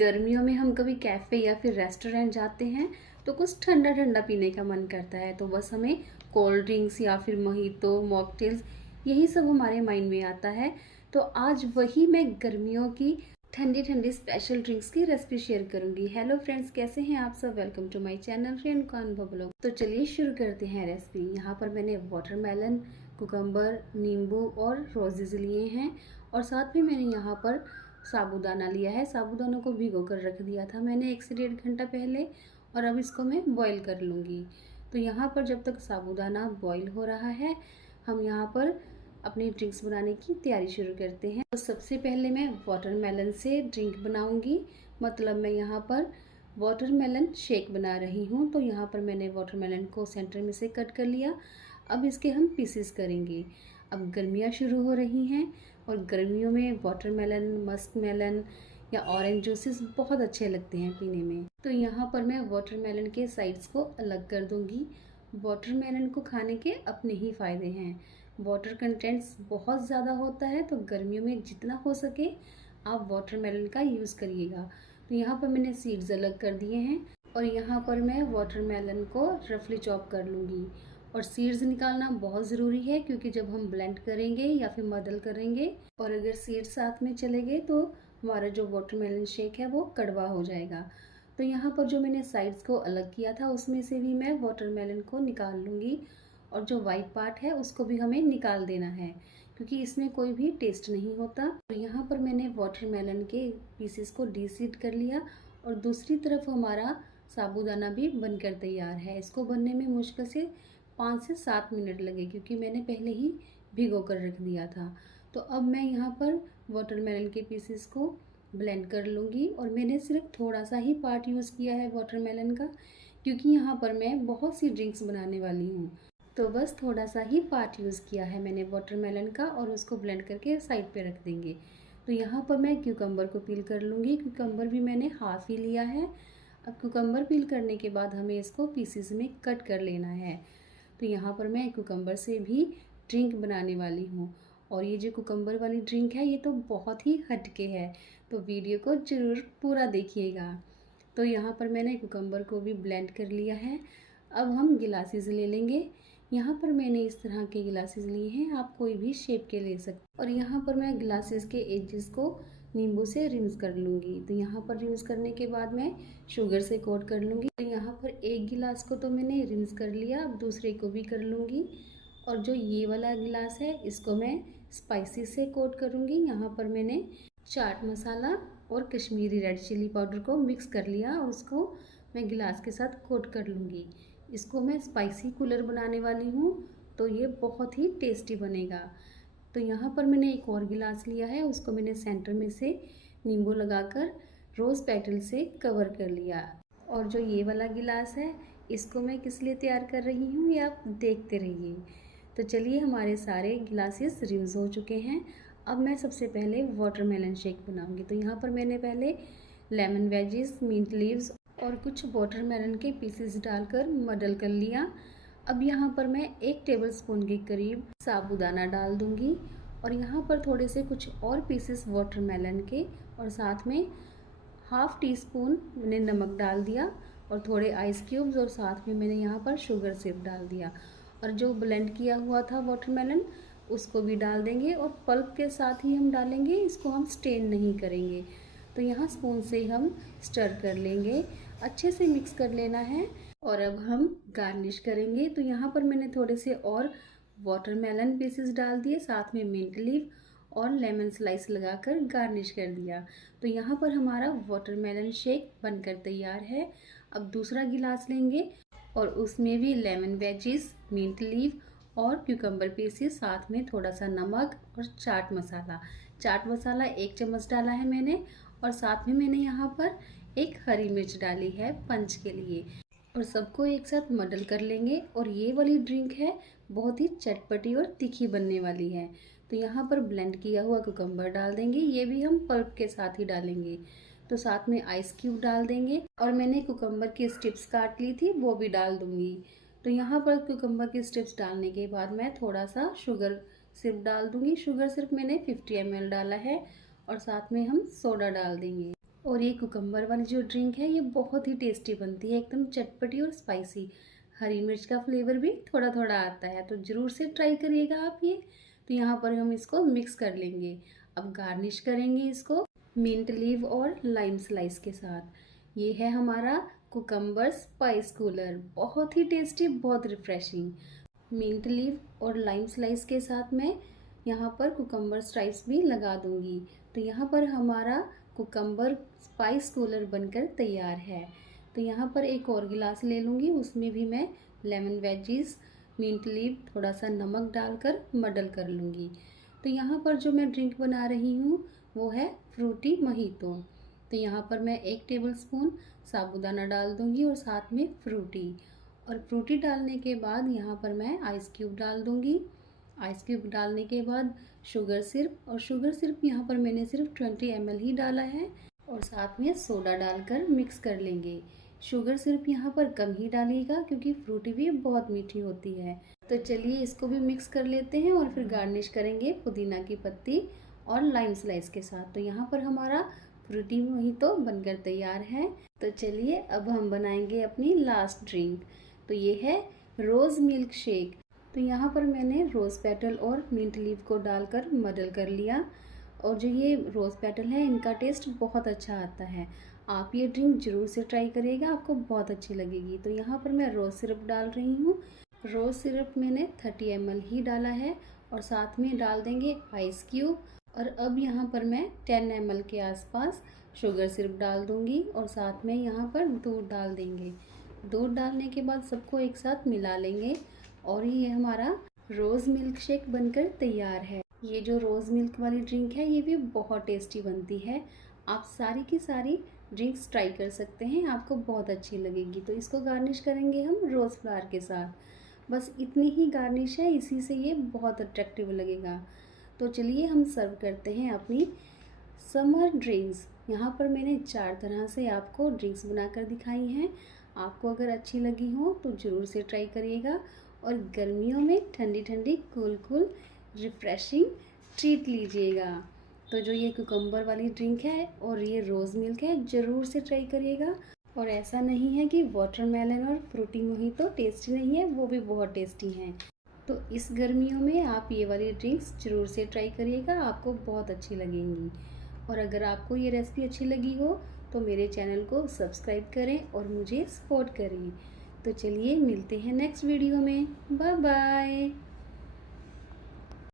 गर्मियों में हम कभी कैफ़े या फिर रेस्टोरेंट जाते हैं तो कुछ ठंडा ठंडा पीने का मन करता है, तो बस हमें कोल्ड ड्रिंक्स या फिर मोहितो, मॉकटेल्स यही सब हमारे माइंड में आता है। तो आज वही मैं गर्मियों की ठंडी ठंडी स्पेशल ड्रिंक्स की रेसिपी शेयर करूंगी। हेलो फ्रेंड्स, कैसे हैं आप सब? Welcome to my channel Renuka Anubhav blog. तो चलिए शुरू करते हैं रेसिपी। यहाँ पर मैंने वाटरमेलन, कुकम्बर, नींबू और रोजेज लिए हैं और साथ में मैंने यहाँ पर साबूदाना लिया है। साबूदाना को भिगो कर रख दिया था मैंने 1 से 1.5 घंटा पहले और अब इसको मैं बॉईल कर लूँगी। तो यहाँ पर जब तक साबूदाना बॉईल हो रहा है, हम यहाँ पर अपनी ड्रिंक्स बनाने की तैयारी शुरू करते हैं। तो सबसे पहले मैं वाटरमेलन से ड्रिंक बनाऊंगी, मतलब मैं यहाँ पर वाटरमेलन शेक बना रही हूँ। तो यहाँ पर मैंने वाटरमेलन को सेंटर में से कट कर लिया। अब इसके हम पीसेस करेंगे। अब गर्मियाँ शुरू हो रही हैं और गर्मियों में वाटरमेलन, मस्क मेलन या ऑरेंज जूसेस बहुत अच्छे लगते हैं पीने में। तो यहाँ पर मैं वाटरमेलन के साइड्स को अलग कर दूँगी। वाटरमेलन को खाने के अपने ही फ़ायदे हैं। वाटर कंटेंट्स बहुत ज़्यादा होता है, तो गर्मियों में जितना हो सके आप वाटरमेलन का यूज़ करिएगा। तो यहाँ पर मैंने सीड्स अलग कर दिए हैं और यहाँ पर मैं वाटरमेलन को रफली चॉप कर लूँगी। और सीड्स निकालना बहुत ज़रूरी है, क्योंकि जब हम ब्लेंड करेंगे या फिर मदल करेंगे और अगर सीड्स साथ में चले गए तो हमारा जो वाटरमेलन शेक है वो कड़वा हो जाएगा। तो यहाँ पर जो मैंने साइड्स को अलग किया था उसमें से भी मैं वाटरमेलन को निकाल लूँगी और जो वाइट पार्ट है उसको भी हमें निकाल देना है, क्योंकि इसमें कोई भी टेस्ट नहीं होता। तो यहाँ पर मैंने वाटरमेलन के पीसेस को डीसीड कर लिया और दूसरी तरफ हमारा साबूदाना भी बनकर तैयार है। इसको बनने में मुश्किल से 5 से 7 मिनट लगे, क्योंकि मैंने पहले ही भिगो कर रख दिया था। तो अब मैं यहाँ पर वाटरमेलन के पीसेस को ब्लेंड कर लूँगी और मैंने सिर्फ थोड़ा सा ही पार्ट यूज़ किया है वाटरमेलन का, क्योंकि यहाँ पर मैं बहुत सी ड्रिंक्स बनाने वाली हूँ। तो बस थोड़ा सा ही पार्ट यूज़ किया है मैंने वाटरमेलन का और उसको ब्लेंड करके साइड पे रख देंगे। तो यहाँ पर मैं क्यूकम्बर को पील कर लूँगी। क्यूकम्बर भी मैंने हाफ़ ही लिया है। अब क्यूकम्बर पील करने के बाद हमें इसको पीसेस में कट कर लेना है। तो यहाँ पर मैं क्यूकम्बर से भी ड्रिंक बनाने वाली हूँ और ये जो कुकम्बर वाली ड्रिंक है ये तो बहुत ही हटके है, तो वीडियो को ज़रूर पूरा देखिएगा। तो यहाँ पर मैंने कुकम्बर को भी ब्लेंड कर लिया है। अब हम गिलासेस ले लेंगे। यहाँ पर मैंने इस तरह के गिलासेस लिए हैं, आप कोई भी शेप के ले सकते। और यहाँ पर मैं गिलासेस के एजेस को नींबू से रिंस कर लूँगी। तो यहाँ पर रिंस करने के बाद मैं शुगर से कोट कर लूँगी। तो यहाँ पर एक गिलास को तो मैंने रिंस कर लिया, अब दूसरे को भी कर लूँगी। और जो ये वाला गिलास है इसको मैं स्पाइसी से कोट करूँगी। यहाँ पर मैंने चाट मसाला और कश्मीरी रेड चिली पाउडर को मिक्स कर लिया और उसको मैं गिलास के साथ कोट कर लूँगी। इसको मैं स्पाइसी कूलर बनाने वाली हूँ, तो ये बहुत ही टेस्टी बनेगा। तो यहाँ पर मैंने एक और गिलास लिया है, उसको मैंने सेंटर में से नींबू लगाकर रोज़ पेटल से कवर कर लिया। और जो ये वाला गिलास है इसको मैं किस लिए तैयार कर रही हूँ ये आप देखते रहिए। तो चलिए, हमारे सारे गिलासेस रिंस हो चुके हैं। अब मैं सबसे पहले वाटरमेलन शेक बनाऊँगी। तो यहाँ पर मैंने पहले लेमन वेजिस, मिंट लीव्स और कुछ वाटरमेलन के पीसेस डालकर मडल कर लिया। अब यहाँ पर मैं 1 टेबलस्पून के करीब साबूदाना डाल दूँगी और यहाँ पर थोड़े से कुछ और पीसेस वाटरमेलन के और साथ में ½ टीस्पून मैंने नमक डाल दिया और थोड़े आइस क्यूब्स और साथ में मैंने यहाँ पर शुगर सिरप डाल दिया। और जो ब्लेंड किया हुआ था वाटरमेलन उसको भी डाल देंगे और पल्प के साथ ही हम डालेंगे, इसको हम स्टेन नहीं करेंगे। तो यहाँ स्पून से हम स्टर कर लेंगे, अच्छे से मिक्स कर लेना है। और अब हम गार्निश करेंगे। तो यहाँ पर मैंने थोड़े से और वाटरमेलन पीसेस डाल दिए, साथ में मिंट लीफ और लेमन स्लाइस लगाकर गार्निश कर दिया। तो यहाँ पर हमारा वाटरमेलन शेक बनकर तैयार है। अब दूसरा गिलास लेंगे और उसमें भी लेमन वेजिस, मिंट लीफ और क्यूकम्बर पीसेस, साथ में थोड़ा सा नमक और चाट मसाला 1 चम्मच डाला है मैंने और साथ में मैंने यहाँ पर एक हरी मिर्च डाली है पंच के लिए और सबको एक साथ मडल कर लेंगे। और ये वाली ड्रिंक है बहुत ही चटपटी और तीखी बनने वाली है। तो यहाँ पर ब्लेंड किया हुआ कुकम्बर डाल देंगे, ये भी हम पल्प के साथ ही डालेंगे। तो साथ में आइस क्यूब डाल देंगे और मैंने कुकम्बर की स्ट्रिप्स काट ली थी वो भी डाल दूँगी। तो यहाँ पर कुकम्बर की स्ट्रिप्स डालने के बाद मैं थोड़ा सा शुगर सिरप डाल दूँगी। शुगर सिरप मैंने 50 ml डाला है और साथ में हम सोडा डाल देंगे। और ये कुकम्बर वाली जो ड्रिंक है ये बहुत ही टेस्टी बनती है, एकदम चटपटी और स्पाइसी। हरी मिर्च का फ्लेवर भी थोड़ा थोड़ा आता है, तो ज़रूर से ट्राई करिएगा आप ये। तो यहाँ पर हम इसको मिक्स कर लेंगे। अब गार्निश करेंगे इसको मिंट लीव और लाइम स्लाइस के साथ। ये है हमारा कुकम्बर स्पाइस कूलर, बहुत ही टेस्टी, बहुत रिफ्रेशिंग। मिंट लीव और लाइम स्लाइस के साथ मैं यहाँ पर कुकम्बर स्ट्राइप्स भी लगा दूंगी। तो यहाँ पर हमारा कुकम्बर स्पाइस कूलर बनकर तैयार है। तो यहाँ पर एक और गिलास ले लूँगी, उसमें भी मैं लेमन वेजीज, मिंट लीव, थोड़ा सा नमक डालकर मडल कर लूँगी। तो यहाँ पर जो मैं ड्रिंक बना रही हूँ वो है फ्रूटी मोहितो। तो यहाँ पर मैं 1 टेबलस्पून साबूदाना डाल दूँगी और साथ में फ्रूटी। और फ्रूटी डालने के बाद यहाँ पर मैं आइस क्यूब डाल दूँगी। आइस क्यूब डालने के बाद शुगर सिरप, और शुगर सिरप यहाँ पर मैंने सिर्फ 20 ml ही डाला है। और साथ में सोडा डालकर मिक्स कर लेंगे। शुगर सिरप यहाँ पर कम ही डालिएगा क्योंकि फ्रूटी भी बहुत मीठी होती है। तो चलिए इसको भी मिक्स कर लेते हैं और फिर गार्निश करेंगे पुदीना की पत्ती और लाइम स्लाइस के साथ। तो यहाँ पर हमारा फ्रूटी मोहितो बनकर तैयार है। तो चलिए अब हम बनाएंगे अपनी लास्ट ड्रिंक। तो ये है रोज़ मिल्क शेक। तो यहाँ पर मैंने रोज़ पेटल और मिंट लीव को डालकर मडल कर लिया। और जो ये रोज़ पेटल है इनका टेस्ट बहुत अच्छा आता है। आप ये ड्रिंक ज़रूर से ट्राई करिएगा, आपको बहुत अच्छी लगेगी। तो यहाँ पर मैं रोज़ सिरप डाल रही हूँ। रोज़ सिरप मैंने 30 ml ही डाला है और साथ में डाल देंगे आइस क्यूब। और अब यहाँ पर मैं 10 ml के आसपास शुगर सिरप डाल दूँगी और साथ में यहाँ पर दूध डाल देंगे। दूध डालने के बाद सबको एक साथ मिला लेंगे और ये हमारा रोज़ मिल्क शेक बनकर तैयार है। ये जो रोज़ मिल्क वाली ड्रिंक है ये भी बहुत टेस्टी बनती है। आप सारी की सारी ड्रिंक्स ट्राई कर सकते हैं, आपको बहुत अच्छी लगेगी। तो इसको गार्निश करेंगे हम रोज़ फ्लावर के साथ। बस इतनी ही गार्निश है, इसी से ये बहुत अट्रैक्टिव लगेगा। तो चलिए हम सर्व करते हैं अपनी समर ड्रिंक्स। यहाँ पर मैंने 4 तरह से आपको ड्रिंक्स बनाकर दिखाई हैं। आपको अगर अच्छी लगी हो तो ज़रूर से ट्राई करिएगा और गर्मियों में ठंडी ठंडी कूल कूल रिफ़्रेशिंग ट्रीट लीजिएगा। तो जो ये कुकम्बर वाली ड्रिंक है और ये रोज़ मिल्क है, ज़रूर से ट्राई करिएगा। और ऐसा नहीं है कि वाटरमेलन और फ्रूटी मोहितो टेस्टी नहीं है, वो भी बहुत टेस्टी हैं। तो इस गर्मियों में आप ये वाली ड्रिंक्स ज़रूर से ट्राई करिएगा, आपको बहुत अच्छी लगेंगी। और अगर आपको ये रेसिपी अच्छी लगी हो तो मेरे चैनल को सब्सक्राइब करें और मुझे सपोर्ट करें। तो चलिए मिलते हैं नेक्स्ट वीडियो में। Bye bye.